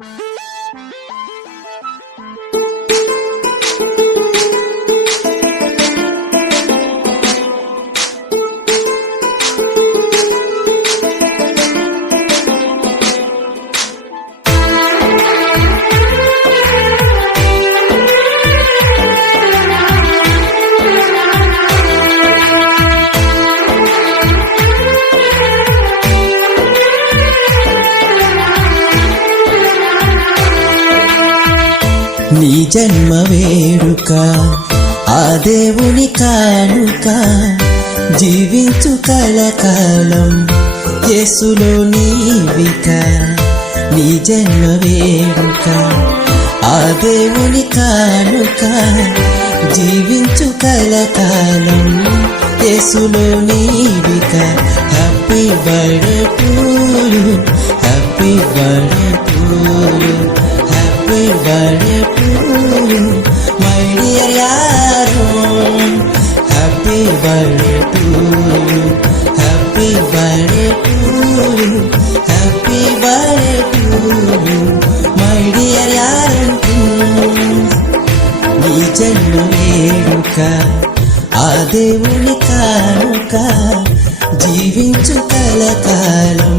నీ జన్మ వేడుక ఆ దేవుని కానుక, జీవించు కలకాలం యేసులో నీవిక. నీ జన్మ వేడుక ఆ దేవుని కానుక, జీవించు కలకాలం యేసులో నీవిక. Happy birthday to you, happy birthday to you, happy birthday to you my dear యారో. Happy birthday to you, happy birthday to you, happy birthday to you my dear యారో. నీ జన్మ వేడుక ఆ దేవుని కానుక, జీవించు కలకాలం